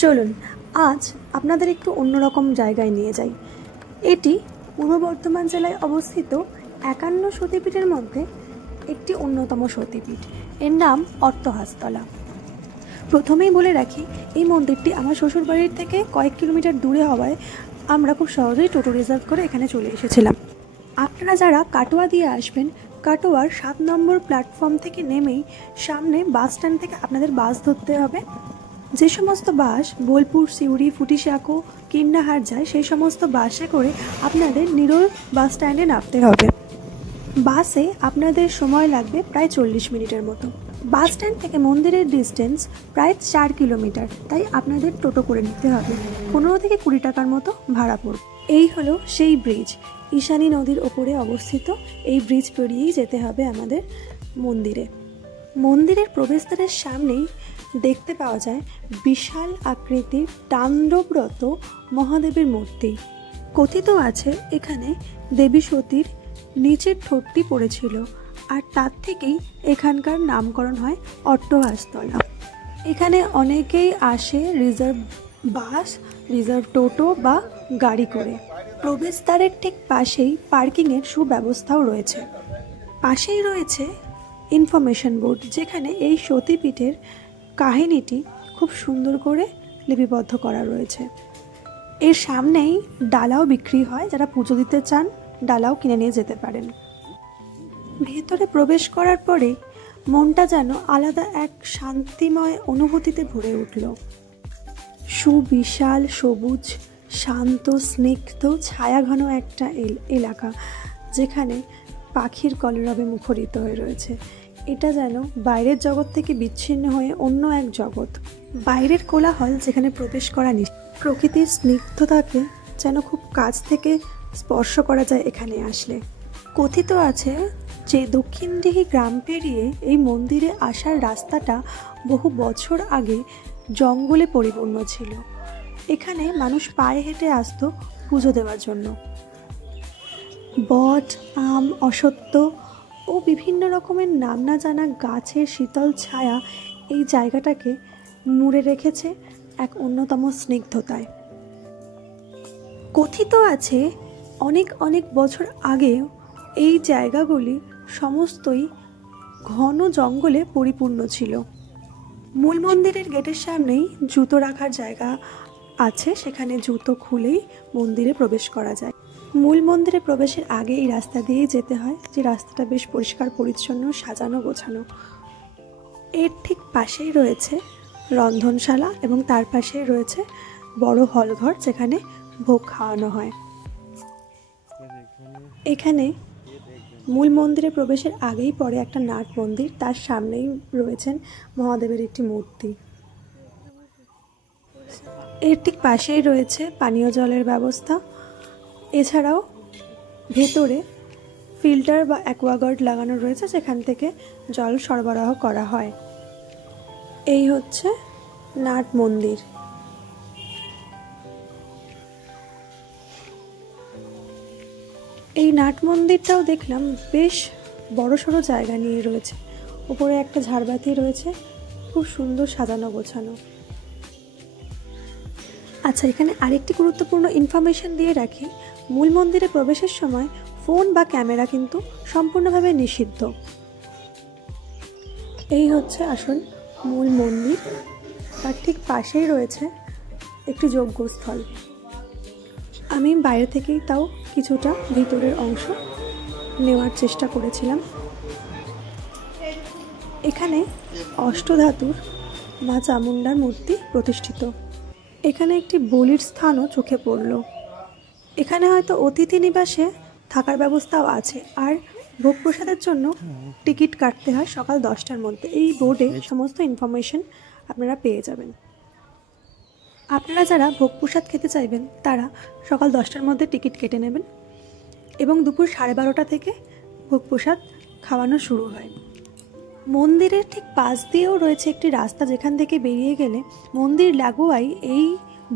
চলুন আজ আপনাদের একটু অন্যরকম জায়গায় নিয়ে যাই। এটি পূর্ব বর্ধমান জেলায় অবস্থিত ৫১ সতীপীঠের মধ্যে একটি অন্যতম সতীপীঠ। এর নাম অট্টহাসতলা। প্রথমেই বলে রাখি, এই মন্দিরটি আমার শ্বশুরবাড়ির থেকে কয়েক কিলোমিটার দূরে হওয়ায় আমরা খুব সহজেই টোটো রিজার্ভ করে এখানে চলে এসেছিলাম। আপনারা যারা কাটোয়া দিয়ে আসবেন, কাটোয়ার ৭ নম্বর প্ল্যাটফর্ম থেকে নেমেই সামনে বাস স্ট্যান্ড থেকে আপনাদের বাস ধরতে হবে। যে সমস্ত বাস বোলপুর, সিউড়ি, ফুটিসাঁকো, কিন্নাহার যায়, সেই সমস্ত বাসে করে আপনাদের নিরোল বাস স্ট্যান্ডে নামতে হবে। বাসে আপনাদের সময় লাগবে প্রায় ৪০ মিনিটের মতো। বাস স্ট্যান্ড থেকে মন্দিরের ডিস্টেন্স প্রায় ৪ কিলোমিটার, তাই আপনাদের টোটো করে নিতে হবে। ১৫ থেকে ২০ টাকার মতো ভাড়া পড়বে। এই হলো সেই ব্রিজ, ঈশানী নদীর ওপরে অবস্থিত। এই ব্রিজ পেরিয়েই যেতে হবে আমাদের মন্দিরে। মন্দিরের প্রবেশদ্বারের সামনেই দেখতে পাওয়া যায় বিশাল আকৃতির তাণ্ডবরত মহাদেবের মূর্তি। কথিত আছে এখানে দেবী সতীর নিচের ঠোঁটটি পড়েছিল, আর তার থেকেই এখানকার নামকরণ হয় অট্টহাসতলা। এখানে অনেকেই আসে রিজার্ভ বাস, রিজার্ভ টোটো বা গাড়ি করে। প্রবেশদ্বারের ঠিক পাশেই পার্কিংয়ের সুব্যবস্থাও রয়েছে। পাশেই রয়েছে ইনফরমেশন বোর্ড, যেখানে এই সতীপীঠের কাহিনীটি খুব সুন্দর করে লিপিবদ্ধ করা রয়েছে। এর সামনেই ডালাও বিক্রি হয়, যারা পুজো দিতে চান ডালাও কিনে নিয়ে যেতে পারেন। ভেতরে প্রবেশ করার পরে মনটা যেন আলাদা এক শান্তিময় অনুভূতিতে ভরে উঠল। সুবিশাল সবুজ, শান্ত, স্নিগ্ধ, ছায়াঘন একটা এলাকা, যেখানে পাখির কলরবে মুখরিত হয়ে রয়েছে। এটা যেন বাইরের জগৎ থেকে বিচ্ছিন্ন হয়ে অন্য এক জগৎ। বাইরের কোলাহল যেখানে প্রবেশ করা নিষেধ। প্রকৃতির স্নিগ্ধতাকে যেন খুব কাছ থেকে স্পর্শ করা যায় এখানে আসলে। কথিত আছে যে দক্ষিণদিঘি গ্রাম পেরিয়ে এই মন্দিরে আসার রাস্তাটা বহু বছর আগে জঙ্গলে পরিপূর্ণ ছিল। এখানে মানুষ পায়ে হেঁটে আসতো পুজো দেওয়ার জন্য। বট, আম, অশ্বত্থ ও বিভিন্ন রকমের নাম না জানা গাছের শীতল ছায়া এই জায়গাটাকে মুড়ে রেখেছে এক অন্যতম স্নিগ্ধতায়। কথিত আছে অনেক অনেক বছর আগেও এই জায়গাগুলি সমস্তই ঘন জঙ্গলে পরিপূর্ণ ছিল। মূল মন্দিরের গেটের সামনেই জুতো রাখার জায়গা আছে, সেখানে জুতো খুলেই মন্দিরে প্রবেশ করা যায়। মূল মন্দিরে প্রবেশের আগে এই রাস্তা দিয়েই যেতে হয়, যে রাস্তাটা বেশ পরিষ্কার পরিচ্ছন্ন, সাজানো গোছানো। এর ঠিক পাশেই রয়েছে রন্ধনশালা এবং তার পাশেই রয়েছে বড় হলঘর, যেখানে ভোগ খাওয়ানো হয়। এখানে মূল মন্দিরে প্রবেশের আগেই পড়ে একটা নাট মন্দির, তার সামনেই রয়েছেন মহাদেবের একটি মূর্তি। এর ঠিক পাশেই রয়েছে পানীয় জলের ব্যবস্থা। এছাড়াও ভেতরে ফিল্টার বা অ্যাকোয়াগার্ড লাগানো রয়েছে, যেখান থেকে জল সরবরাহ করা হয়। এই হচ্ছে নাট মন্দির। এই নাট মন্দিরটাও দেখলাম বেশ বড়সড় জায়গা নিয়ে রয়েছে। উপরে একটা ঝাড়বাতি রয়েছে, খুব সুন্দর সাজানো গোছানো। আচ্ছা, এখানে আরেকটি গুরুত্বপূর্ণ ইনফরমেশন দিয়ে রাখি। মূল মন্দিরে প্রবেশের সময় ফোন বা ক্যামেরা কিন্তু সম্পূর্ণভাবে নিষিদ্ধ। এই হচ্ছে আসল মূল মন্দির। তার ঠিক পাশেই রয়েছে একটি যজ্ঞস্থল। আমি বাইরে থেকেই তাও কিছুটা ভিতরের অংশ নেওয়ার চেষ্টা করেছিলাম। এখানে অষ্টধাতুর মা চামুণ্ডার মূর্তি প্রতিষ্ঠিত। এখানে একটি বলির স্থানও চোখে পড়ল। এখানে হয়তো অতিথি নিবাসে থাকার ব্যবস্থাও আছে, আর ভোগ প্রসাদের জন্য টিকিট কাটতে হয় সকাল 10টার মধ্যে। এই বোর্ডে সমস্ত ইনফরমেশন আপনারা পেয়ে যাবেন। আপনারা যারা ভোগ প্রসাদ খেতে চাইবেন তারা সকাল 10টার মধ্যে টিকিট কেটে নেবেন, এবং দুপুর 12:30 থেকে ভোগ প্রসাদ খাওয়ানো শুরু হয়। মন্দিরের ঠিক পাশ দিয়েও রয়েছে একটি রাস্তা, যেখান থেকে বেরিয়ে গেলে মন্দির লাগোয়াই এই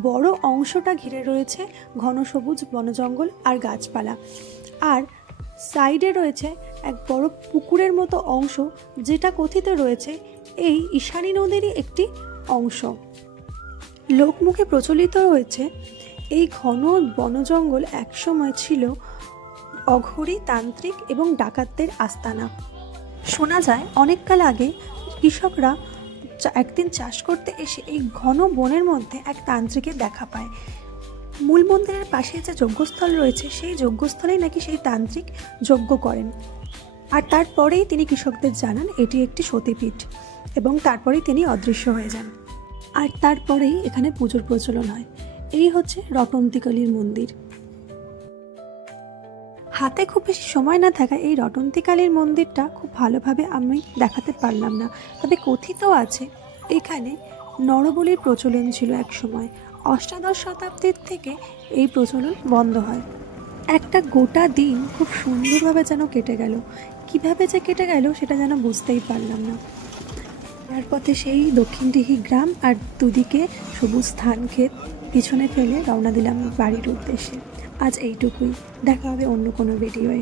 বড় অংশটা ঘিরে রয়েছে ঘন সবুজ বনজঙ্গল আর গাছপালা। আর সাইডে রয়েছে এক বড় পুকুরের মতো অংশ, যেটা কথিত রয়েছে এই ঈশানী নদীরই একটি অংশ। লোকমুখে প্রচলিত রয়েছে এই ঘন বনজঙ্গল একসময় ছিল অঘরী, তান্ত্রিক এবং ডাকাতদের আস্তানা। শোনা যায় অনেককাল আগে কৃষকরা একদিন চাষ করতে এসে এই ঘন বনের মধ্যে এক তান্ত্রিকের দেখা পায়। মূল মন্দিরের পাশে যে যজ্ঞস্থল রয়েছে সেই যজ্ঞস্থলেই নাকি সেই তান্ত্রিক যজ্ঞ করেন, আর তারপরেই তিনি কৃষকদের জানান এটি একটি সতীপীঠ, এবং তারপরেই তিনি অদৃশ্য হয়ে যান। আর তারপরেই এখানে পুজোর প্রচলন হয়। এই হচ্ছে রটন্তিকালীর মন্দির। হাতে খুব বেশি সময় না থাকায় এই রটন্তিকালীর মন্দিরটা খুব ভালোভাবে আমি দেখাতে পারলাম না, তবে কথিত আছে এখানে নরবলির প্রচলন ছিল এক সময়। অষ্টাদশ শতাব্দীর থেকে এই প্রচলন বন্ধ হয়। একটা গোটা দিন খুব সুন্দরভাবে যেন কেটে গেল, কিভাবে যে কেটে গেল সেটা যেন বুঝতেই পারলাম না। তার পথে সেই দক্ষিণডিহি গ্রাম আর দুদিকে সবুজ ধান ক্ষেত পিছনে ফেলে রওনা দিলাম বাড়ির উদ্দেশ্যে। আজ এইটুকুই, দেখা হবে অন্য কোনো ভিডিওয়ে।